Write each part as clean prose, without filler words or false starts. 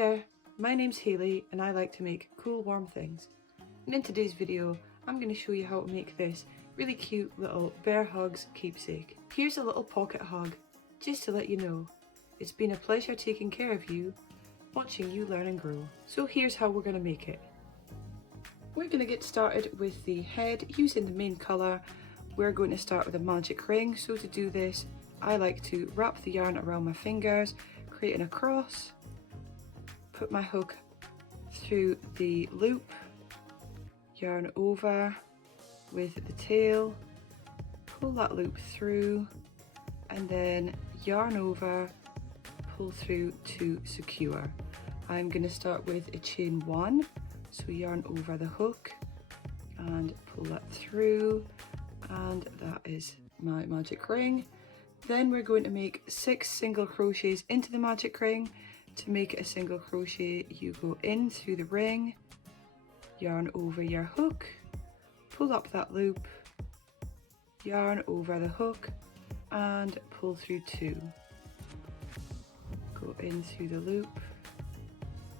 there, my name's Hayley and I like to make cool warm things. And in today's video I'm going to show you how to make this really cute little Bear Hugs Keepsake. Here's a little pocket hug just to let you know it's been a pleasure taking care of you, watching you learn and grow. So here's how we're going to make it. We're going to get started with the head using the main colour. We're going to start with a magic ring, so to do this I like to wrap the yarn around my fingers, creating a cross, put my hook through the loop, yarn over with the tail, pull that loop through and then yarn over, pull through to secure. I'm going to start with a chain 1, so yarn over the hook and pull that through, and that is my magic ring. Then we're going to make 6 single crochets into the magic ring. To make a single crochet you go in through the ring, yarn over your hook, pull up that loop, yarn over the hook and pull through 2. Go in through the loop,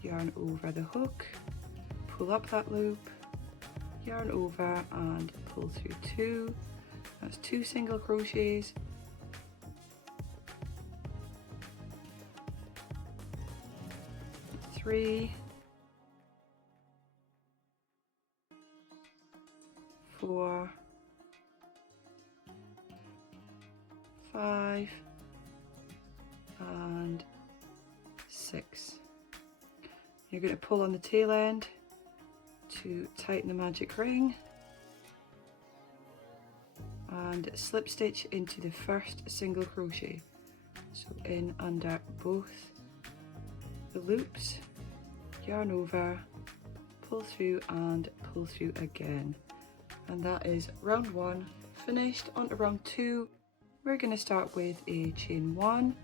yarn over the hook, pull up that loop, yarn over and pull through 2. That's 2 single crochets. 3, 4, 5 and 6. You're going to pull on the tail end to tighten the magic ring and slip stitch into the first single crochet, so in under both the loops, yarn over, pull through and pull through again, and that is round 1 finished. On to round 2. We're going to start with a chain 1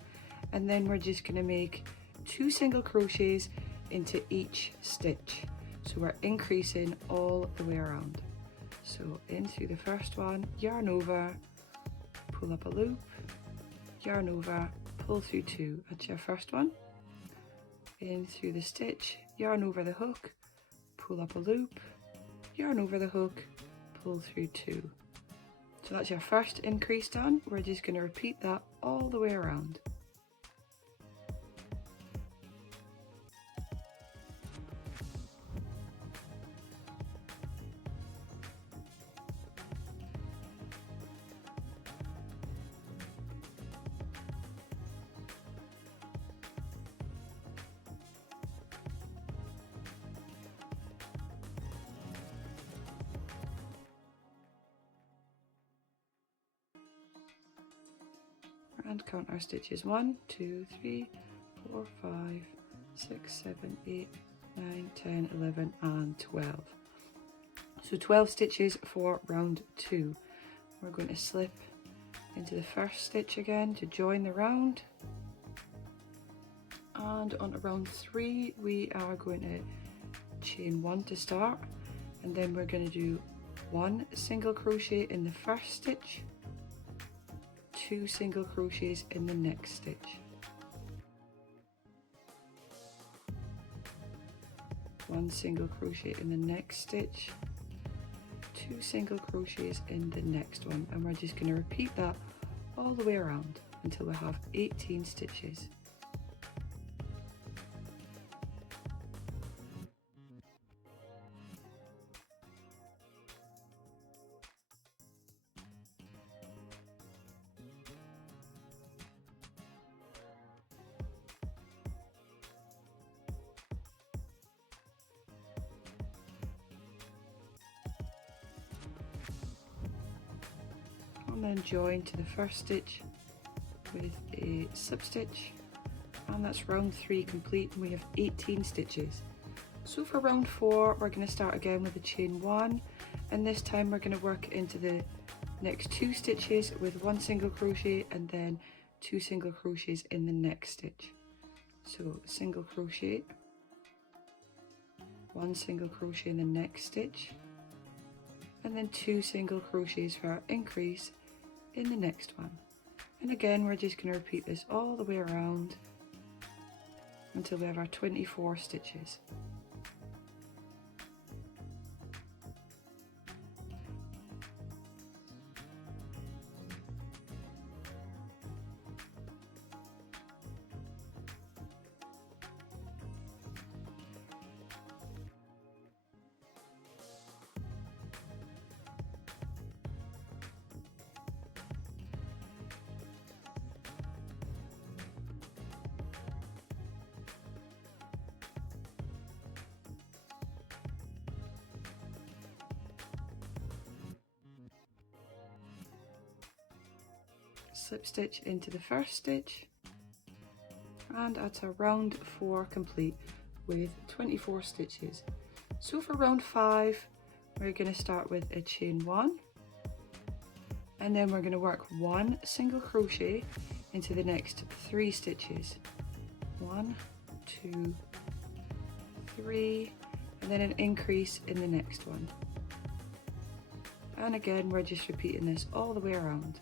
and then we're just going to make 2 single crochets into each stitch, so we're increasing all the way around. So in through the first one, yarn over, pull up a loop, yarn over, pull through 2. That's your first one. In through the stitch, yarn over the hook, pull up a loop, yarn over the hook, pull through 2. So that's your first increase done. We're just going to repeat that all the way around. And count our stitches: 1, 2, 3, 4, 5, 6, 7, 8, 9, 10, 11 and 12. So 12 stitches for round 2. We're going to slip into the first stitch again to join the round, and on to round 3 we are going to chain 1 to start, and then we're going to do 1 single crochet in the first stitch, 2 single crochets in the next stitch, 1 single crochet in the next stitch, 2 single crochets in the next one, and we're just going to repeat that all the way around until we have 18 stitches. And then join to the first stitch with a slip stitch, and that's round 3 complete, and we have 18 stitches. So for round 4 we're going to start again with a chain 1, and this time we're going to work into the next 2 stitches with 1 single crochet and then 2 single crochets in the next stitch. So single crochet, 1 single crochet in the next stitch, and then 2 single crochets for our increase in the next one. And again we're just going to repeat this all the way around until we have our 24 stitches. Slip stitch into the first stitch, and that's our round 4 complete with 24 stitches. So for round 5 we're going to start with a chain 1, and then we're going to work 1 single crochet into the next 3 stitches. 1, 2, 3, and then an increase in the next one. And again we're just repeating this all the way around.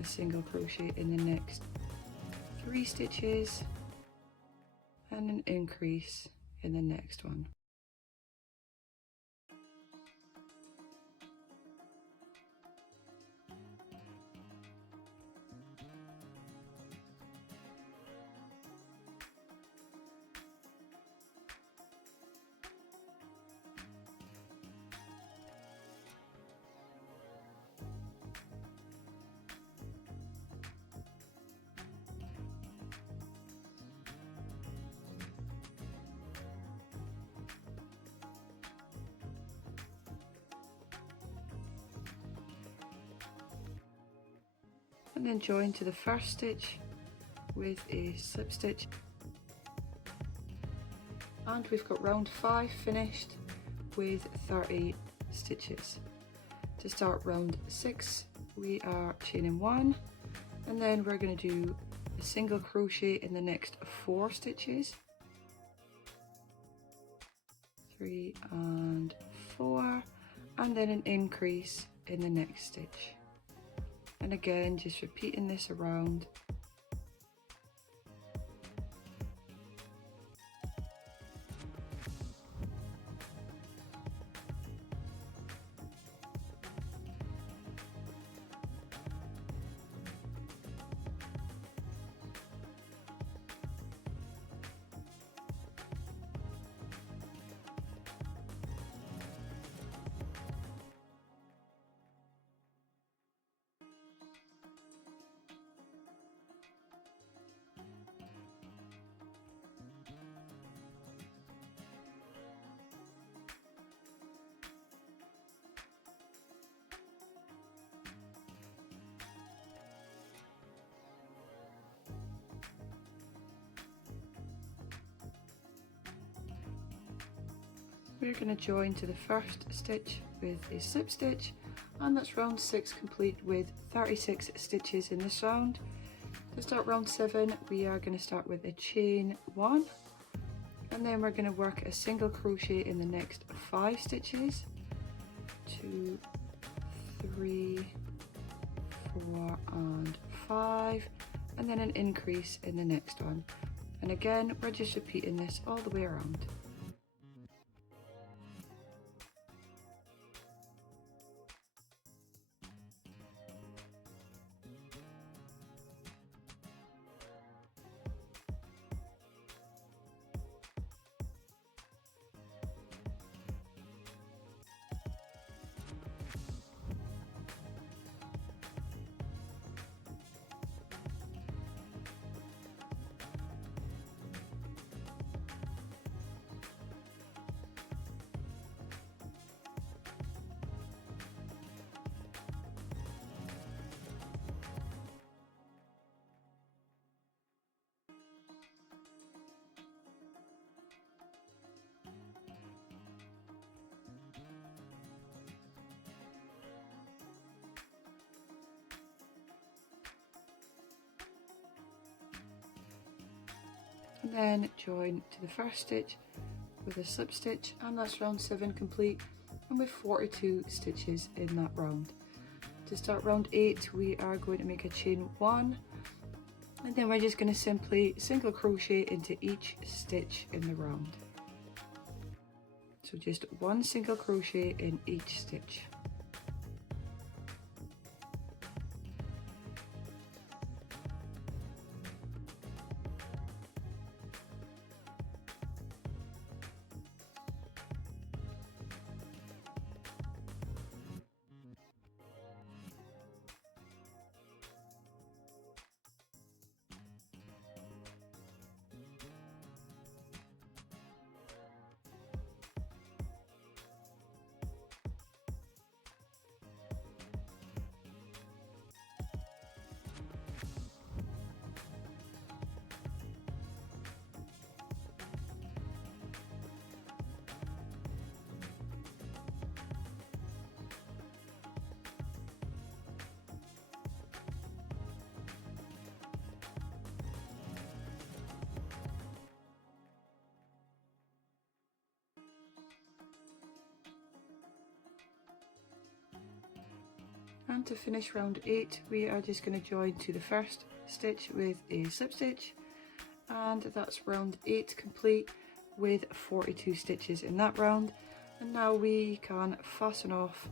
A single crochet in the next 3 stitches and an increase in the next one. And then join to the first stitch with a slip stitch, and we've got round 5 finished with 30 stitches. To start round 6 we are chaining 1, and then we're going to do a single crochet in the next 4 stitches, 3 and 4, and then an increase in the next stitch. And again just repeating this around. We're going to join to the first stitch with a slip stitch, and that's round 6 complete with 36 stitches in this round. To start round 7 we are going to start with a chain 1, and then we're going to work a single crochet in the next 5 stitches, 2, 3, 4 and 5, and then an increase in the next one. And again we're just repeating this all the way around. And then join to the first stitch with a slip stitch, and that's round 7 complete, and with 42 stitches in that round. To start round 8 we are going to make a chain 1, And then we're just going to simply single crochet into each stitch in the round. So just one single crochet in each stitch. And to finish round 8, we are just going to join to the first stitch with a slip stitch, and that's round 8 complete with 42 stitches in that round. And now we can fasten off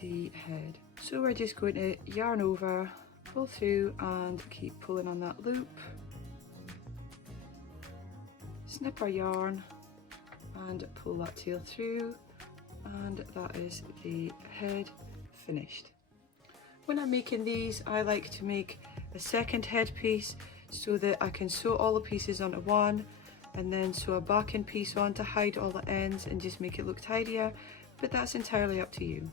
the head. So we're just going to yarn over, pull through and keep pulling on that loop, snip our yarn and pull that tail through, and that is the head finished. When I'm making these, I like to make a second headpiece so that I can sew all the pieces onto one and then sew a backing piece on to hide all the ends and just make it look tidier, but that's entirely up to you.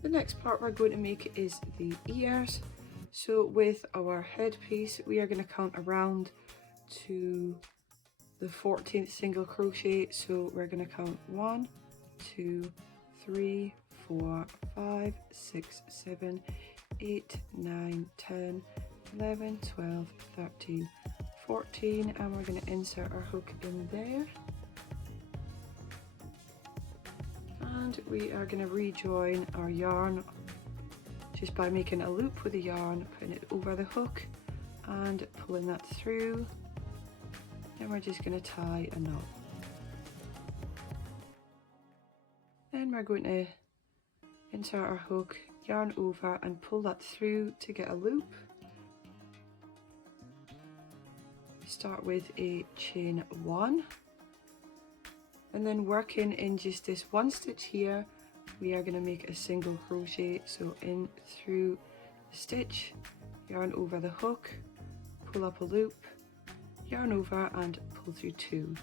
The next part we're going to make is the ears. So with our headpiece, we are going to count around to the 14th single crochet. So we're going to count 1, 2, 3, 4, 5, 6, 7, 8, 9, 10, 11, 12, 13, 14, and we're going to insert our hook in there. And we are going to rejoin our yarn just by making a loop with the yarn, putting it over the hook and pulling that through. Then we're just going to tie a knot. Then we're going to insert our hook, yarn over and pull that through to get a loop. Start with a chain 1, and then working in just this one stitch here, we are going to make a single crochet. So in through the stitch, yarn over the hook, pull up a loop, yarn over and pull through 2.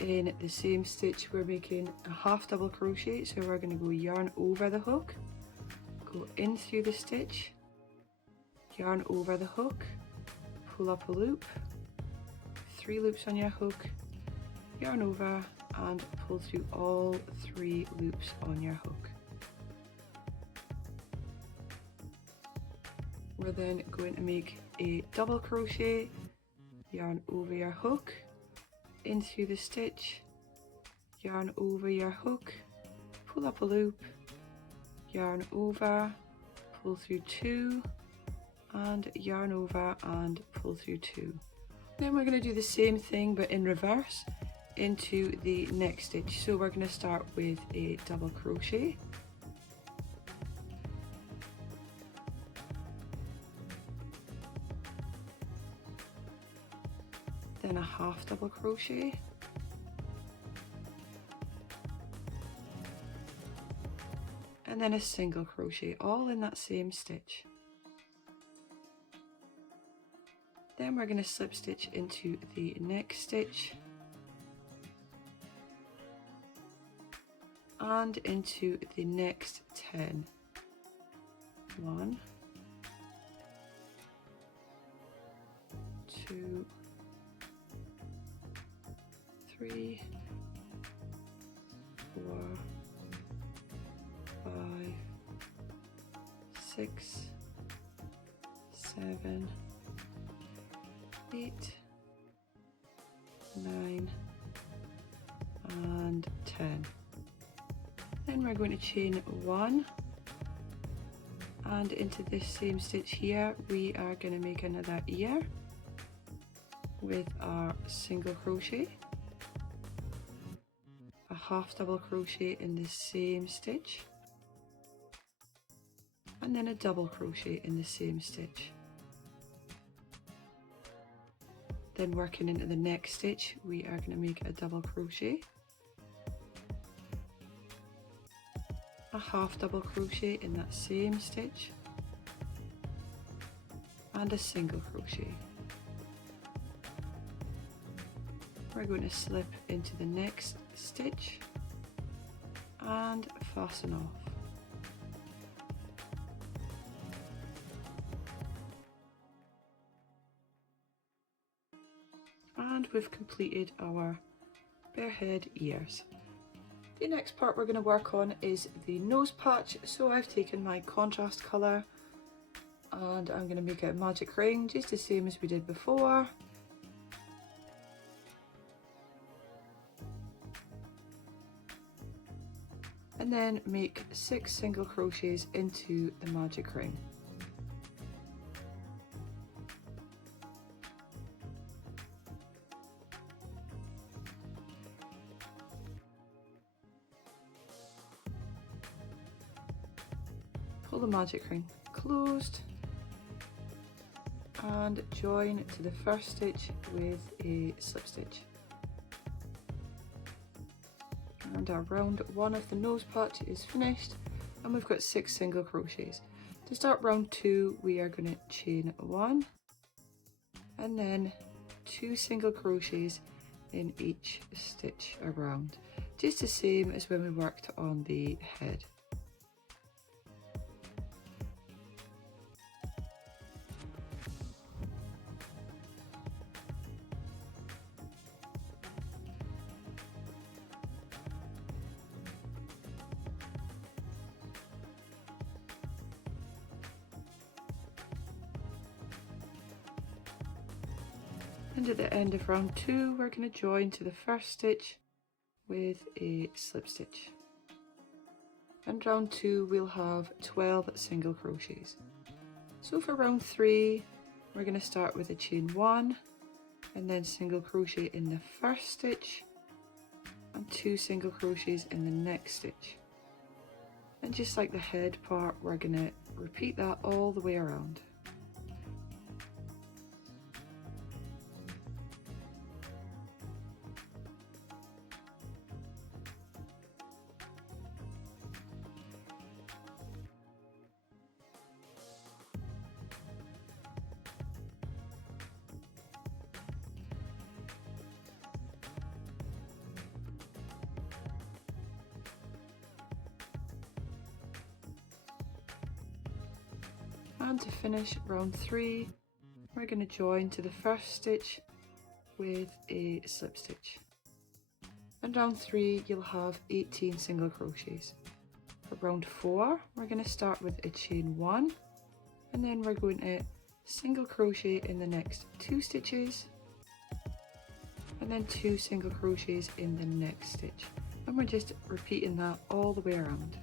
In the same stitch, we're making a half double crochet, so we're going to go yarn over the hook, go in through the stitch, yarn over the hook, pull up a loop, 3 loops on your hook, yarn over and pull through all 3 loops on your hook. We're then going to make a double crochet, yarn over your hook, in through the stitch, yarn over your hook, pull up a loop, yarn over, pull through 2, and yarn over and pull through 2. Then we're going to do the same thing but in reverse into the next stitch. So we're going to start with a double crochet, then a half double crochet, and then a single crochet, all in that same stitch. Then we're going to slip stitch into the next stitch and into the next 10. 1, 2, 3, 4, 5, 6, 7, 8, 9, and 10. Then we're going to chain 1 And into this same stitch here, we are going to make another ear with our single crochet, a half double crochet in the same stitch, and then a double crochet in the same stitch. Then working into the next stitch, we are going to make a double crochet, a half double crochet in that same stitch, and a single crochet. We're going to slip into the next stitch and fasten off. And we've completed our bear head ears. The next part we're going to work on is the nose patch. So I've taken my contrast colour and I'm going to make a magic ring just the same as we did before. And then make 6 single crochets into the magic ring. Pull the magic ring closed and join to the first stitch with a slip stitch. And our round 1 of the nose patch is finished, and we've got 6 single crochets. To start round 2, we are going to chain 1 and then 2 single crochets in each stitch around, just the same as when we worked on the head. And at the end of round 2, we're going to join to the first stitch with a slip stitch. And round 2, we'll have 12 single crochets. So for round 3, we're going to start with a chain 1 and then single crochet in the first stitch and 2 single crochets in the next stitch. And just like the head part, we're going to repeat that all the way around. And to finish round 3, we're going to join to the first stitch with a slip stitch. And round 3, you'll have 18 single crochets. For round 4, we're going to start with a chain 1 and then we're going to single crochet in the next 2 stitches and then 2 single crochets in the next stitch. And we're just repeating that all the way around.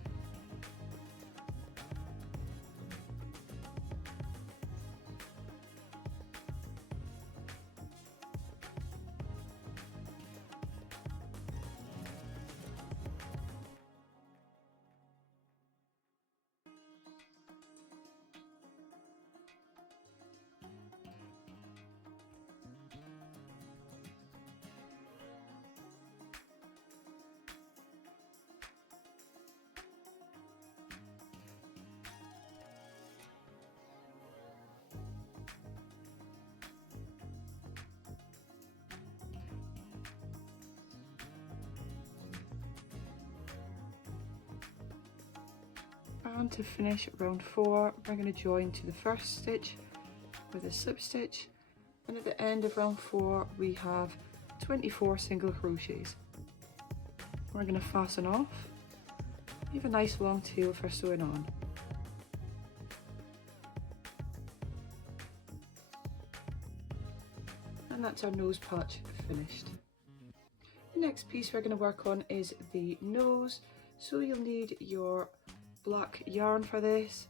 And to finish round 4, we're going to join to the first stitch with a slip stitch, and at the end of round 4 we have 24 single crochets. We're going to fasten off. We have a nice long tail for sewing on. And that's our nose patch finished. The next piece we're going to work on is the nose, so you'll need your black yarn for this,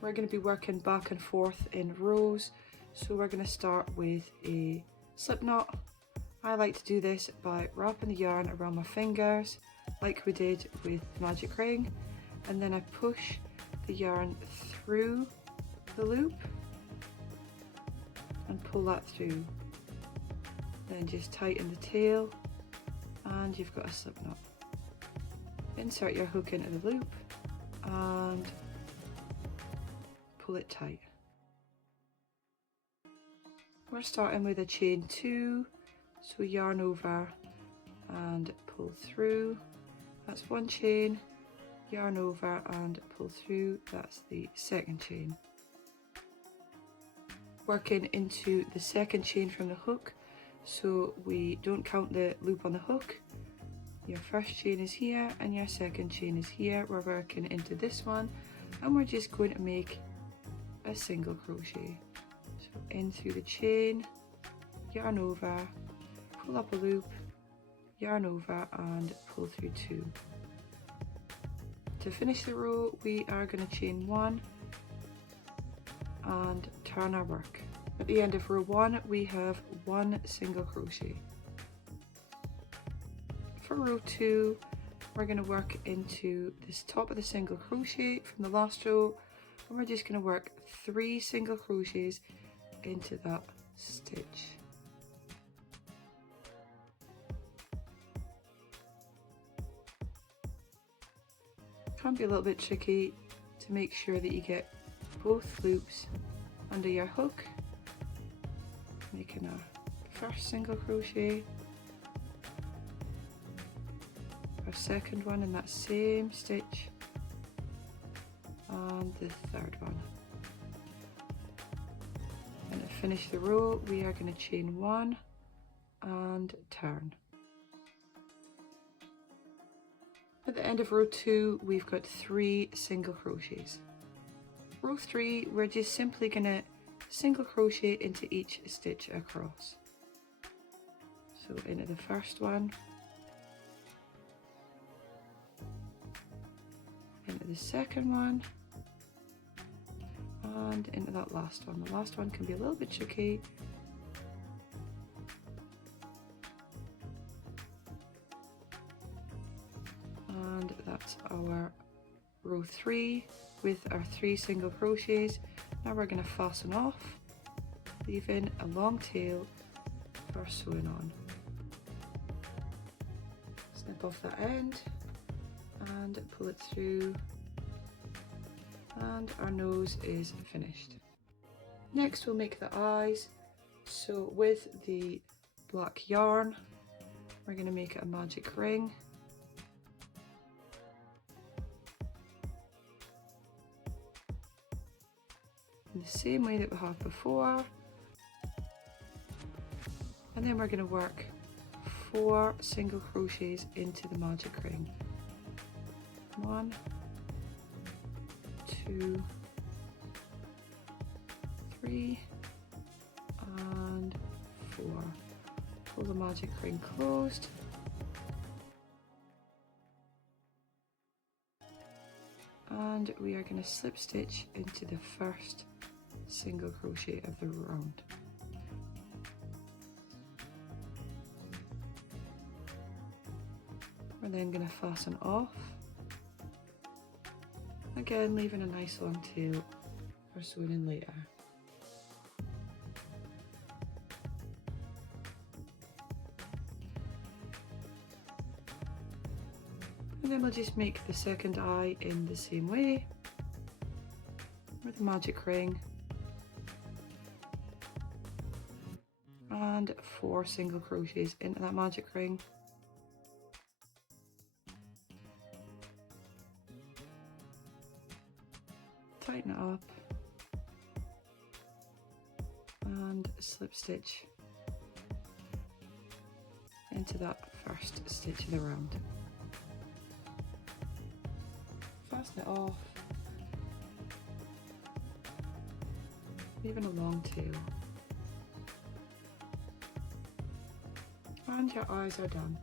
We're going to be working back and forth in rows, so we're going to start with a slip knot. I like to do this by wrapping the yarn around my fingers like we did with the magic ring, and then I push the yarn through the loop and pull that through. Then just tighten the tail and you've got a slip knot. Insert your hook into the loop and pull it tight. We're starting with a chain 2, so yarn over and pull through. That's one chain, yarn over and pull through, that's the second chain. Working into the second chain from the hook, so we don't count the loop on the hook. Your first chain is here and your second chain is here. We're working into this one and we're just going to make a single crochet. So in through the chain, yarn over, pull up a loop, yarn over and pull through 2. To finish the row, we are going to chain 1 and turn our work. At the end of row 1, we have 1 single crochet. For row 2, we're going to work into this top of the single crochet from the last row, and we're just going to work 3 single crochets into that stitch. Can be a little bit tricky to make sure that you get both loops under your hook, making a first single crochet, our second one in that same stitch, and the third one. And to finish the row, we are going to chain 1 and turn. At the end of row 2, we've got 3 single crochets. Row 3, we're just simply going to single crochet into each stitch across. So into the first one, into the second one, and into that last one. The last one can be a little bit tricky. And that's our row 3 with our 3 single crochets. Now we're going to fasten off, leaving a long tail for sewing on. Snip off that end and pull it through, and our nose is finished. Next we'll make the eyes. So with the black yarn, we're going to make it a magic ring. In the same way that we have before, and then we're going to work 4 single crochets into the magic ring. 1, 2, 3, and 4. Pull the magic ring closed, and we are going to slip stitch into the first single crochet of the round. We're then going to fasten off, again leaving a nice long tail for sewing in later. And then we'll just make the second eye in the same way with a magic ring and 4 single crochets into that magic ring. Tighten it up and slip stitch into that first stitch of the round. Fasten it off, leaving a long tail. And your eyes are done.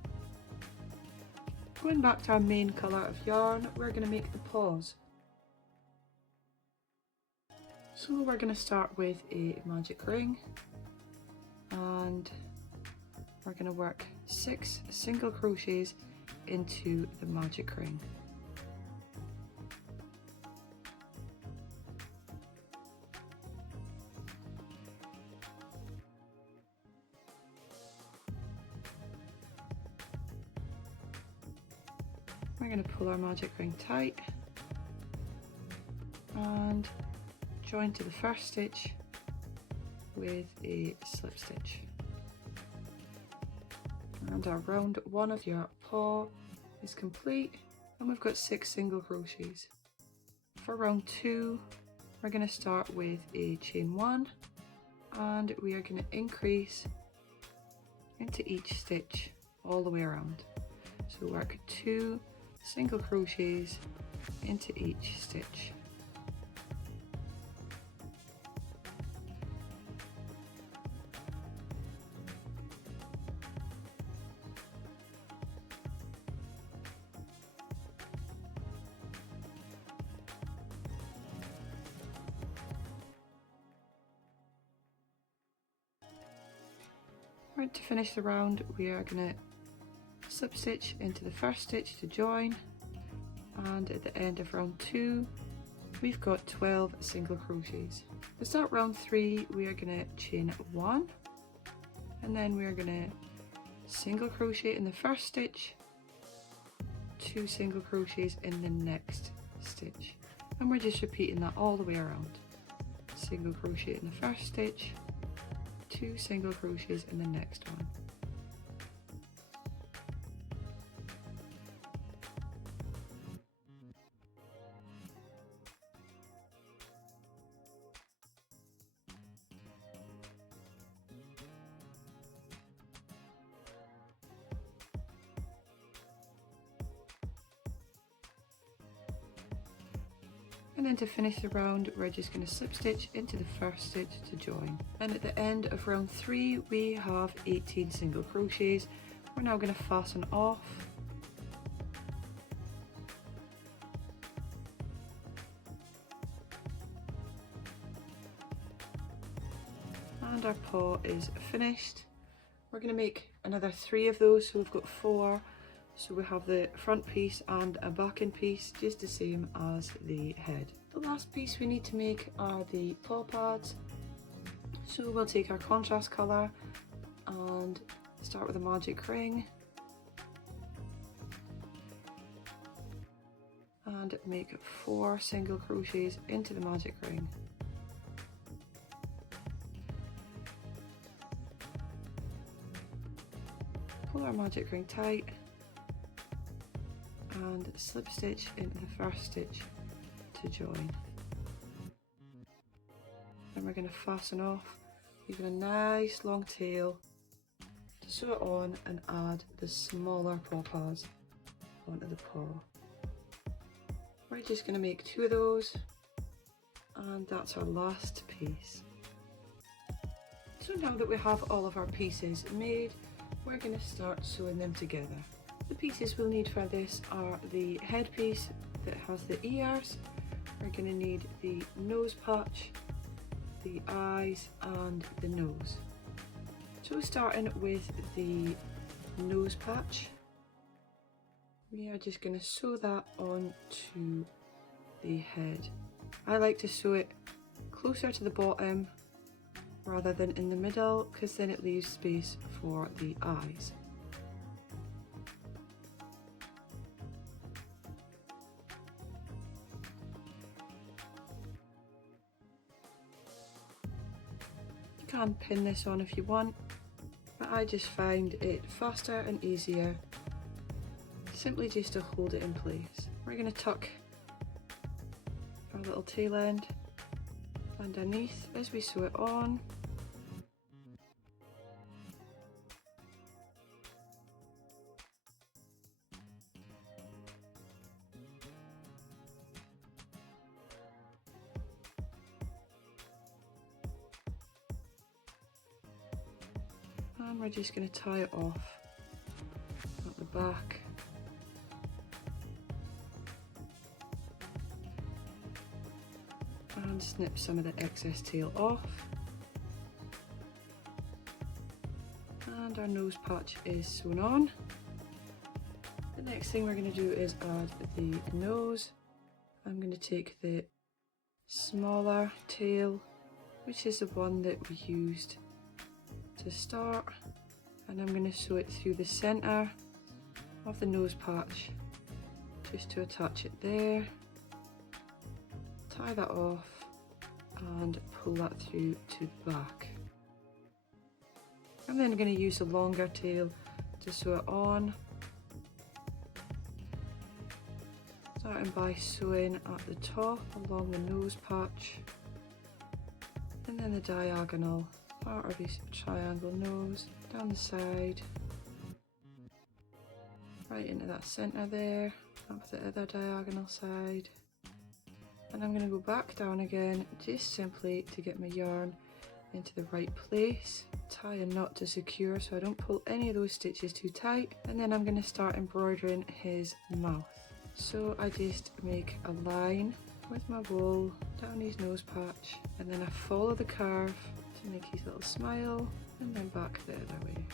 Going back to our main colour of yarn, we're going to make the paws. So we're going to start with a magic ring, and we're going to work 6 single crochets into the magic ring. We're going to pull our magic ring tight and join to the first stitch with a slip stitch. And our round 1 of your paw is complete, and we've got 6 single crochets. For round 2, we're going to start with a chain 1, and we are going to increase into each stitch all the way around. So work 2 single crochets into each stitch. Right, to finish the round, we are going to slip stitch into the first stitch to join, and at the end of round 2 we've got 12 single crochets. To start round 3, we are going to chain 1, and then we are going to single crochet in the first stitch, 2 single crochets in the next stitch, and we're just repeating that all the way around. Single crochet in the first stitch, 2 single crochets in the next one. And then to finish the round, we're just going to slip stitch into the first stitch to join. And at the end of round 3, we have 18 single crochets. We're now going to fasten off. And our paw is finished. We're going to make another 3 of those, so we've got 4. So we have the front piece and a backing piece, just the same as the head. The last piece we need to make are the paw pads. So we'll take our contrast colour and start with a magic ring and make 4 single crochets into the magic ring. Pull our magic ring tight and slip stitch into the first stitch to join. Then we're going to fasten off, leaving a nice long tail to sew it on and add the smaller paw pads onto the paw. We're just going to make 2 of those, and that's our last piece. So now that we have all of our pieces made, we're going to start sewing them together. The pieces we'll need for this are the headpiece that has the ears, we're going to need the nose patch, the eyes and the nose. So starting with the nose patch, we are just going to sew that onto the head. I like to sew it closer to the bottom rather than in the middle, because then it leaves space for the eyes. You can pin this on if you want, but I just find it faster and easier simply just to hold it in place. We're going to tuck our little tail end underneath as we sew it on. And we're just going to tie it off at the back. And and snip some of the excess tail off. And our nose patch is sewn on. The next thing we're going to do is add the nose. I'm going to take the smaller tail, which is the one that we used to start, and I'm going to sew it through the centre of the nose patch just to attach it there. Tie that off and pull that through to the back. I'm then going to use the longer tail to sew it on, starting by sewing at the top along the nose patch, and then the diagonal part of his triangle nose down the side, right into that centre there, up the other diagonal side. And I'm going to go back down again, just simply to get my yarn into the right place. Tie a knot to secure so I don't pull any of those stitches too tight, and then I'm going to start embroidering his mouth. So I just make a line with my wool down his nose patch, and then I follow the curve to make his little smile, and then back the other way.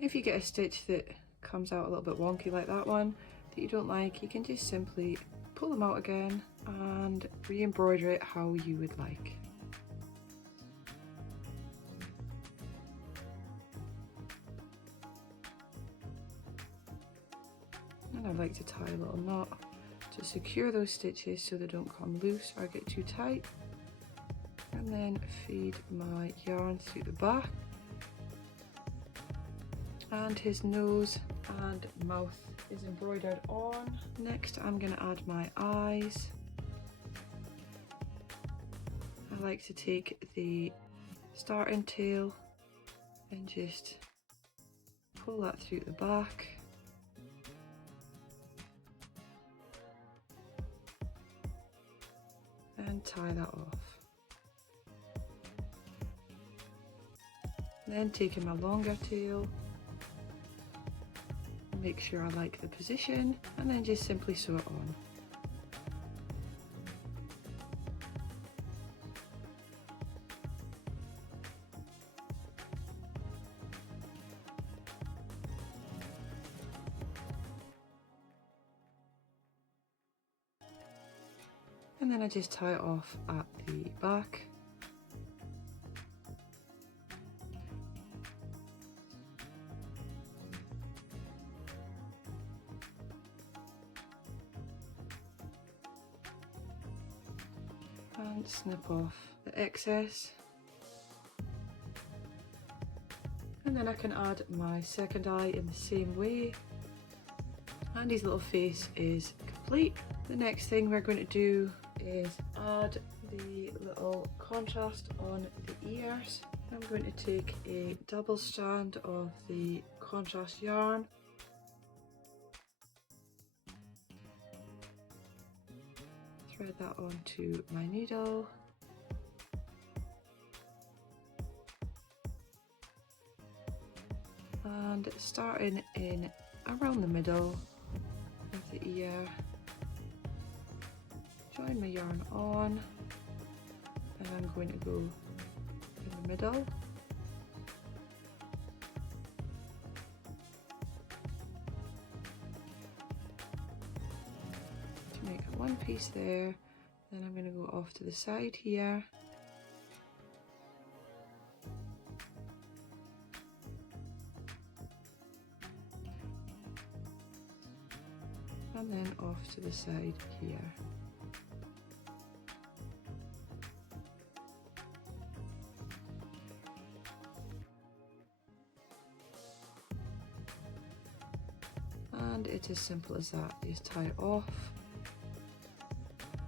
If you get a stitch that comes out a little bit wonky like that one that you don't like, you can just simply pull them out again and re-embroider it how you would like. And I like to tie a little knot to secure those stitches so they don't come loose or get too tight, and then feed my yarn through the back. And his nose and mouth is embroidered on. Next I'm going to add my eyes. I like to take the starting tail and just pull that through the back. And tie that off. Then taking my longer tail, make sure I like the position, and then just simply sew it on. And then I just tie it off at the back. And snip off the excess, and then I can add my second eye in the same way, and his little face is complete. The next thing we're going to do is add the little contrast on the ears. I'm going to take a double strand of the contrast yarn, thread that onto my needle, and starting in around the middle of the ear, join my yarn on, and I'm going to go in the middle, to make one piece there. Then I'm going to go off to the side here, and then off to the side here. And it's as simple as that. Just tie it off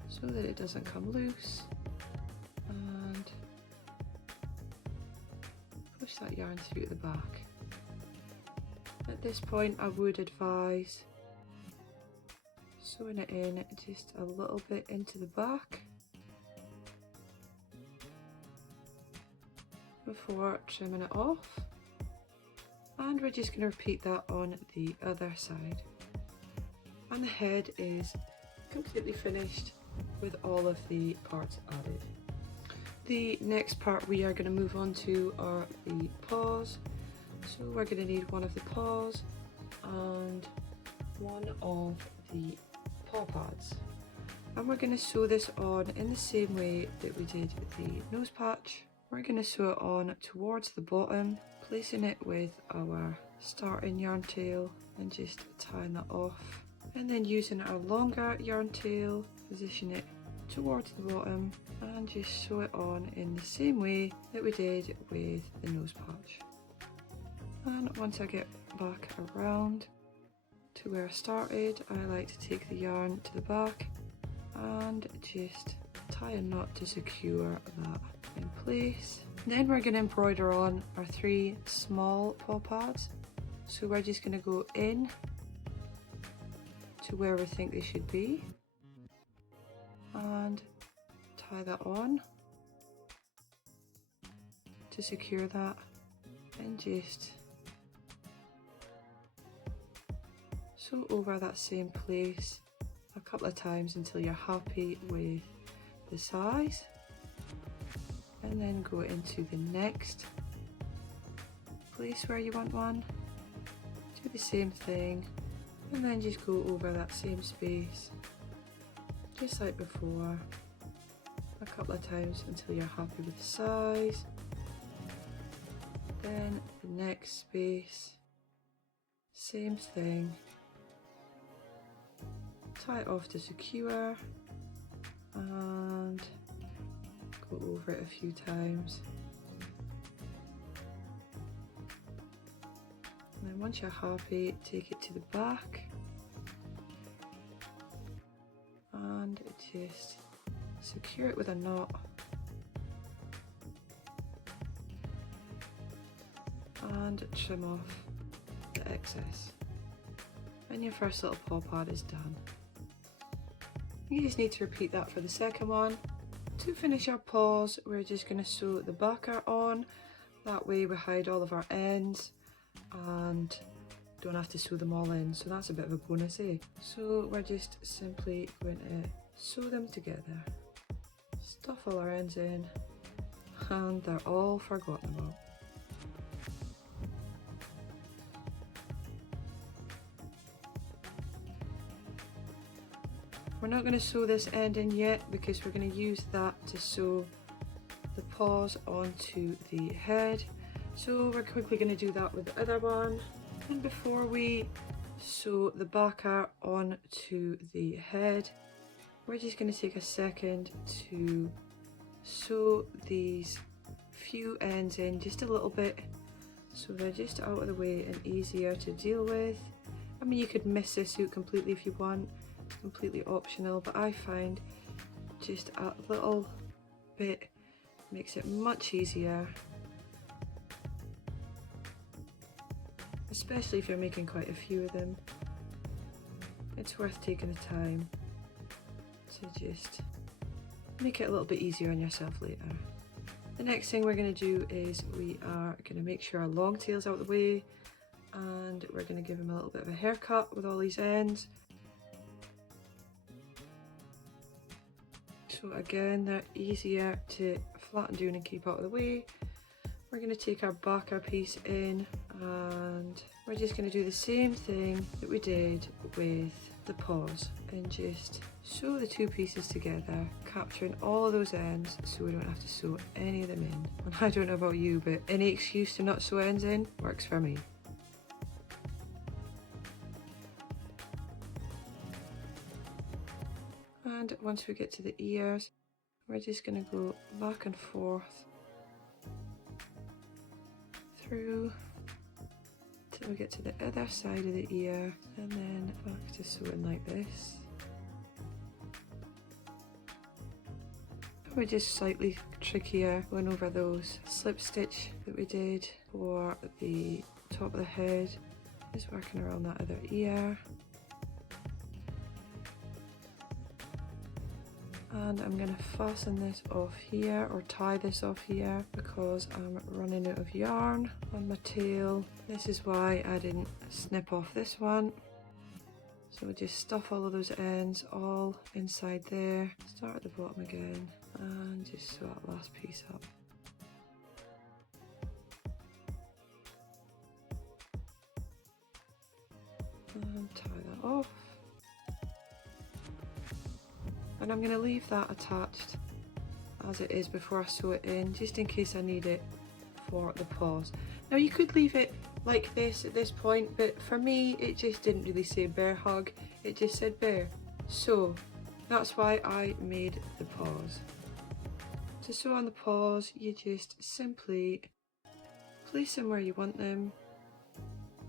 so that it doesn't come loose, and push that yarn through the back. At this point I would advise sewing it in just a little bit into the back before trimming it off. And we're just going to repeat that on the other side. And the head is completely finished with all of the parts added. The next part we are going to move on to are the paws. So we're going to need one of the paws and one of the paw pads. And we're going to sew this on in the same way that we did the nose patch. We're going to sew it on towards the bottom, placing it with our starting yarn tail and just tying that off. And then using our longer yarn tail, position it towards the bottom and just sew it on in the same way that we did with the nose patch. And once I get back around to where I started, I like to take the yarn to the back and just tie a knot to secure that in place. And then we're going to embroider on our 3 small paw pads. So we're just going to go in to where we think they should be and tie that on to secure that, and just sew over that same place a couple of times until you're happy with the size, and then go into the next place where you want one, do the same thing, and then just go over that same space just like before a couple of times until you're happy with the size. Then the next space, same thing, tie it off to secure and go over it a few times. And then once you're happy, take it to the back and just secure it with a knot and trim off the excess. And your first little paw pad is done. You just need to repeat that for the second one. To finish our paws, we're just going to sew the backer on. That way we hide all of our ends and don't have to sew them all in, so that's a bit of a bonus, eh? So we're just simply going to sew them together, stuff all our ends in, and they're all forgotten about. We're not going to sew this end in yet because we're going to use that to sew the paws onto the head. So we're quickly going to do that with the other one. And before we sew the backer onto the head, we're just going to take a second to sew these few ends in just a little bit so they're just out of the way and easier to deal with. I mean, you could miss this suit completely if you want, it's completely optional, but I find just a little bit makes it much easier, especially if you're making quite a few of them. It's worth taking the time to just make it a little bit easier on yourself later. The next thing we're going to do is we are going to make sure our long tail's out of the way, and we're going to give him a little bit of a haircut with all these ends. So again, they're easier to flatten down and keep out of the way. We're going to take our backer piece in and we're just going to do the same thing that we did with the paws and just sew the two pieces together, capturing all of those ends so we don't have to sew any of them in. And I don't know about you, but any excuse to not sew ends in works for me. And once we get to the ears, we're just going to go back and forth through till we get to the other side of the ear, and then back to sewing like this. We're just slightly trickier going over those slip stitch that we did for the top of the head, just working around that other ear. And I'm going to fasten this off here, or tie this off here, because I'm running out of yarn on my tail. This is why I didn't snip off this one. So we just stuff all of those ends all inside there, start at the bottom again, and just sew that last piece up. And tie that off. And I'm going to leave that attached as it is before I sew it in, just in case I need it for the paws. Now you could leave it like this at this point, but for me it just didn't really say bear hug, it just said bear. So that's why I made the paws. To sew on the paws, you just simply place them where you want them.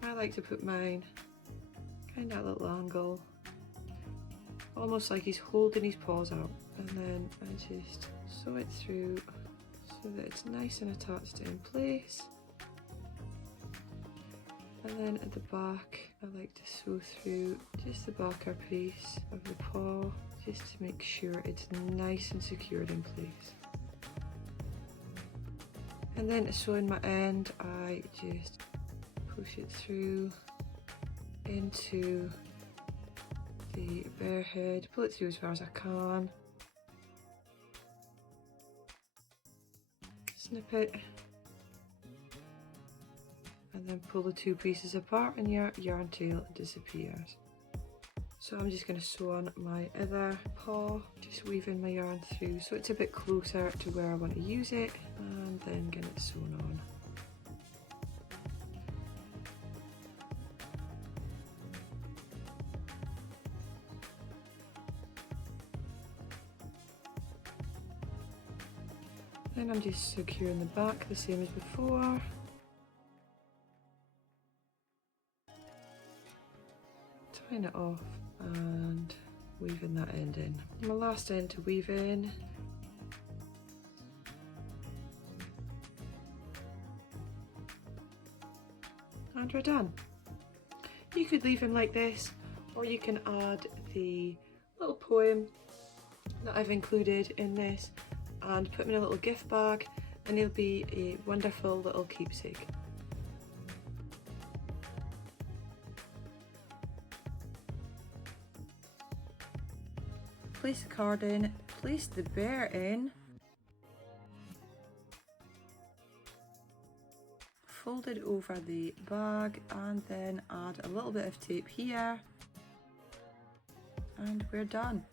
I like to put mine kind of at a little angle, almost like he's holding his paws out, and then I just sew it through so that it's nice and attached in place. And then at the back, I like to sew through just the backer piece of the paw, just to make sure it's nice and secured in place. And then to sew in my end, I just push it through into the bear head, pull it through as far as I can, snip it, and then pull the two pieces apart and your yarn tail disappears. So I'm just going to sew on my other paw, just weaving my yarn through so it's a bit closer to where I want to use it, and then get it sewn on. Then I'm just securing the back the same as before. Tying it off and weaving that end in. My last end to weave in. And we're done. You could leave him like this, or you can add the little poem that I've included in this and put him in a little gift bag, and he'll be a wonderful little keepsake. Place the card in, place the bear in, fold it over the bag, and then add a little bit of tape here, and we're done.